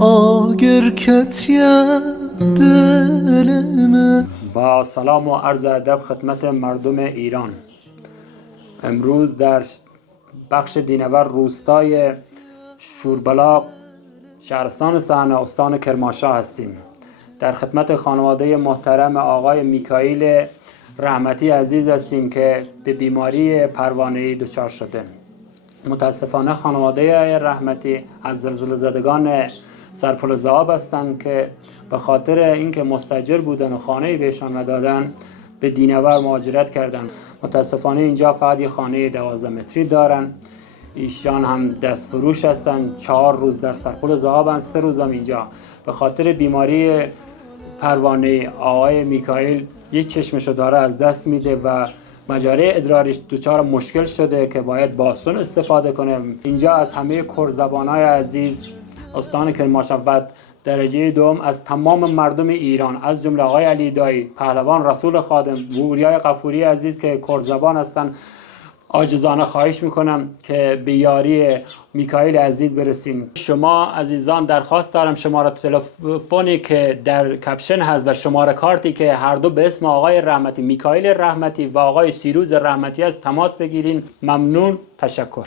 آگر کتیه دلمه. با سلام و عرض ادب خدمت مردم ایران. امروز در بخش دینور روستای شوربلاق شهرستان صحنه استان کرمانشاه هستیم. در خدمت خانواده محترم آقای میکائیل رحمتی عزیز هستیم که به بیماری پروانه‌ای دچار شده. متاسفانه خانواده رحمتی از زلزله زدگان سرپل ذئاب هستند که به خاطر اینکه مستاجر بودن و خانه‌ای بهشان ندادن به دینور مهاجرت کردند. متاسفانه اینجا فقط یه خانه 12 متری دارن. ایشان هم دست فروش هستند. 4 روز در سرپل ذئاب، 3 روز هم اینجا. به خاطر بیماری پروانه‌ای آقای میکائیل یک چشمشو داره از دست میده و مجاری ادراریش دچار مشکل شده که باید باسون استفاده کنه. اینجا از همه کرزبانای عزیز استان کرمانشاه و درجه دوم از تمام مردم ایران از جمله آقای علی دایی، پهلوان رسول خادم، بوریای غفوری عزیز که کرزبان هستن، عاجزانه خواهش میکنم که به یاری میکائیل عزیز برسین. شما عزیزان درخواست دارم شماره تلفنی که در کپشن هست و شماره کارتی که هر دو به اسم آقای رحمتی، میکائیل رحمتی و آقای سیروز رحمتی است تماس بگیرین. ممنون، تشکر.